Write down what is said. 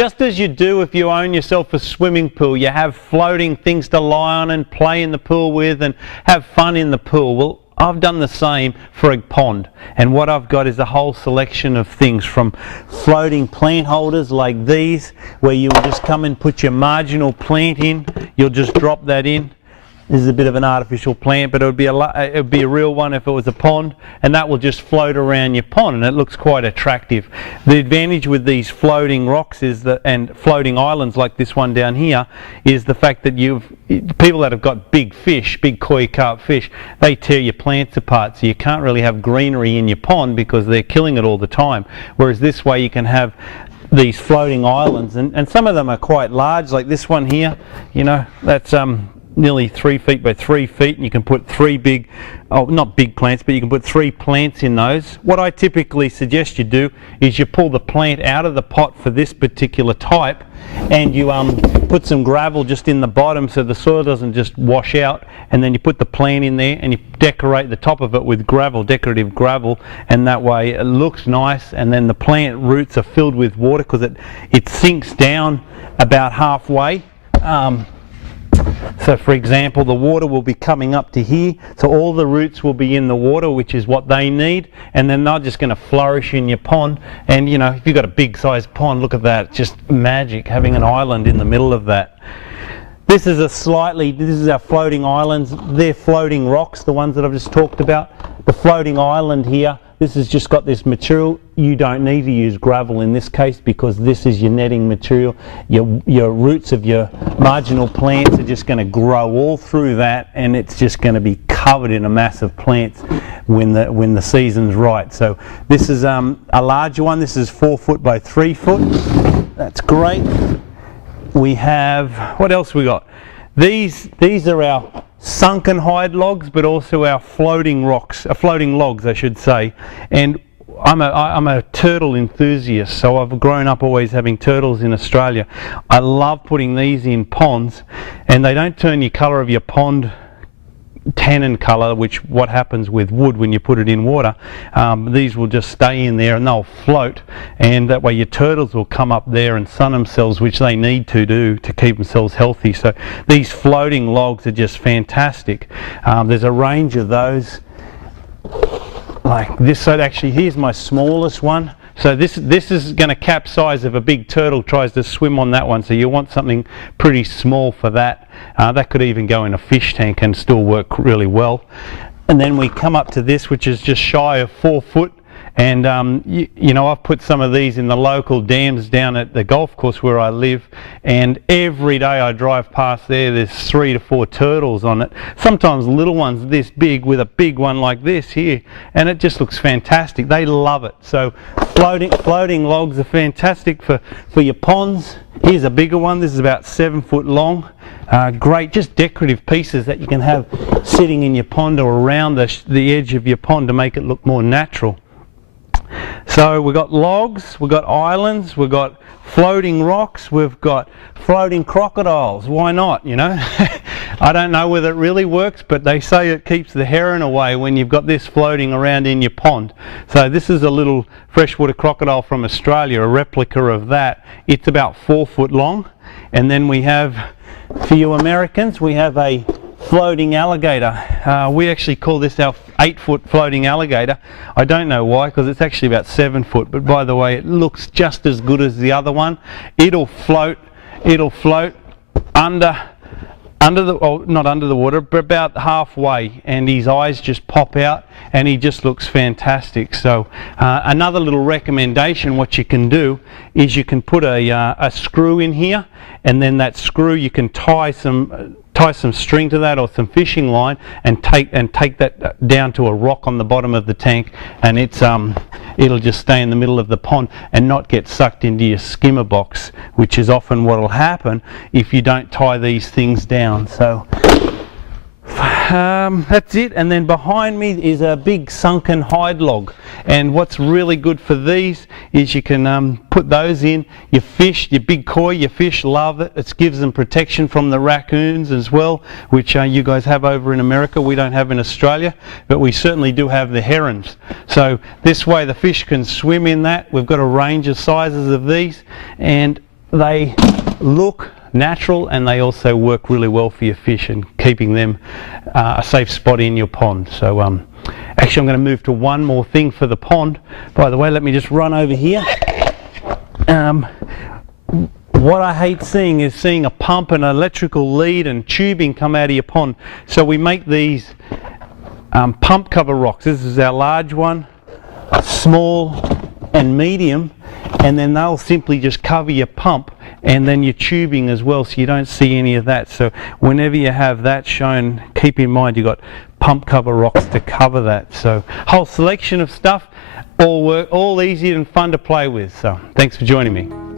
just as you do if you own yourself a swimming pool. You have floating things to lie on and play in the pool with and have fun in the pool. Well, I've done the same for a pond, and what I've got is a whole selection of things, from floating plant holders like these, where you'll just come and put your marginal plant in. You'll just drop that in. This is a bit of an artificial plant, but it would be a real one if it was a pond, and that will just float around your pond, and it looks quite attractive. The advantage with these floating rocks is that, and floating islands like this one down here, is the fact that people that have got big fish, big koi carp fish, they tear your plants apart, so you can't really have greenery in your pond because they're killing it all the time. Whereas this way you can have these floating islands, and some of them are quite large, like this one here. You know, that's nearly 3 feet by 3 feet, and you can put 3 big, not big plants, but you can put 3 plants in those. What I typically suggest you do is you pull the plant out of the pot for this particular type, and you put some gravel just in the bottom so the soil doesn't just wash out, and then you put the plant in there and you decorate the top of it with gravel, decorative gravel, and that way it looks nice, and then the plant roots are filled with water because it sinks down about halfway. So for example, the water will be coming up to here, so all the roots will be in the water, which is what they need, and then they're just going to flourish in your pond. And you know, if you've got a big sized pond, look at that, it's just magic having an island in the middle of that. This is our floating islands. They're floating rocks, the ones that I've just talked about. The floating island here, this has just got this material. You don't need to use gravel in this case because this is your netting material. Your roots of your marginal plants are just going to grow all through that, and it's just going to be covered in a mass of plants when the season's right. So this is a larger one. This is 4 foot by 3 foot. That's great. We have, what else we got? These are our sunken hide logs, but also our floating rocks, floating logs I should say. And I'm a turtle enthusiast, so I've grown up always having turtles in Australia. I love putting these in ponds, and they don't turn your colour of your pond tannin colour, which what happens with wood when you put it in water. These will just stay in there and they'll float, and that way your turtles will come up there and sun themselves, which they need to do to keep themselves healthy. So these floating logs are just fantastic. There's a range of those like this. So actually here's my smallest one. So this is going to capsize if a big turtle tries to swim on that one, so you want something pretty small for that. That could even go in a fish tank and still work really well. And then we come up to this, which is just shy of 4 foot. And you know, I've put some of these in the local dams down at the golf course where I live, and every day I drive past there's 3 to 4 turtles on it. Sometimes little ones this big with a big one like this here, and it just looks fantastic. They love it. So floating logs are fantastic for your ponds. Here's a bigger one. This is about 7 foot long. Great, just decorative pieces that you can have sitting in your pond or around the edge of your pond to make it look more natural. So we've got logs, we've got islands, we've got floating rocks, we've got floating crocodiles. Why not, you know? I don't know whether it really works, but they say it keeps the heron away when you've got this floating around in your pond. So this is a little freshwater crocodile from Australia, a replica of that. It's about 4 foot long. And then we have, for you Americans, we have a floating alligator. We actually call this our 8 foot floating alligator. I don't know why, because it's actually about 7 foot, but by the way, it looks just as good as the other one. It'll float under the, oh, not under the water, but about halfway, and his eyes just pop out and he just looks fantastic. So another little recommendation, what you can do is you can put a screw in here, and then that screw you can tie some string to that or some fishing line and take that down to a rock on the bottom of the tank, and it'll just stay in the middle of the pond and not get sucked into your skimmer box, which is often what will happen if you don't tie these things down. So that's it. And then behind me is a big sunken hide log, and what's really good for these is you can put those in. Your fish, your big koi, your fish love it. It gives them protection from the raccoons as well, which you guys have over in America. We don't have in Australia, but we certainly do have the herons. So this way the fish can swim in that. We've got a range of sizes of these, and they look natural and they also work really well for your fish and keeping them a safe spot in your pond. So actually I'm going to move to one more thing for the pond. By the way, let me just run over here. What I hate seeing is seeing a pump and electrical lead and tubing come out of your pond. So we make these pump cover rocks. This is our large one, small and medium, and then they'll simply just cover your pump and then your tubing as well, so you don't see any of that. So whenever you have that shown, keep in mind you've got pump cover rocks to cover that. So whole selection of stuff, all easy and fun to play with. So thanks for joining me.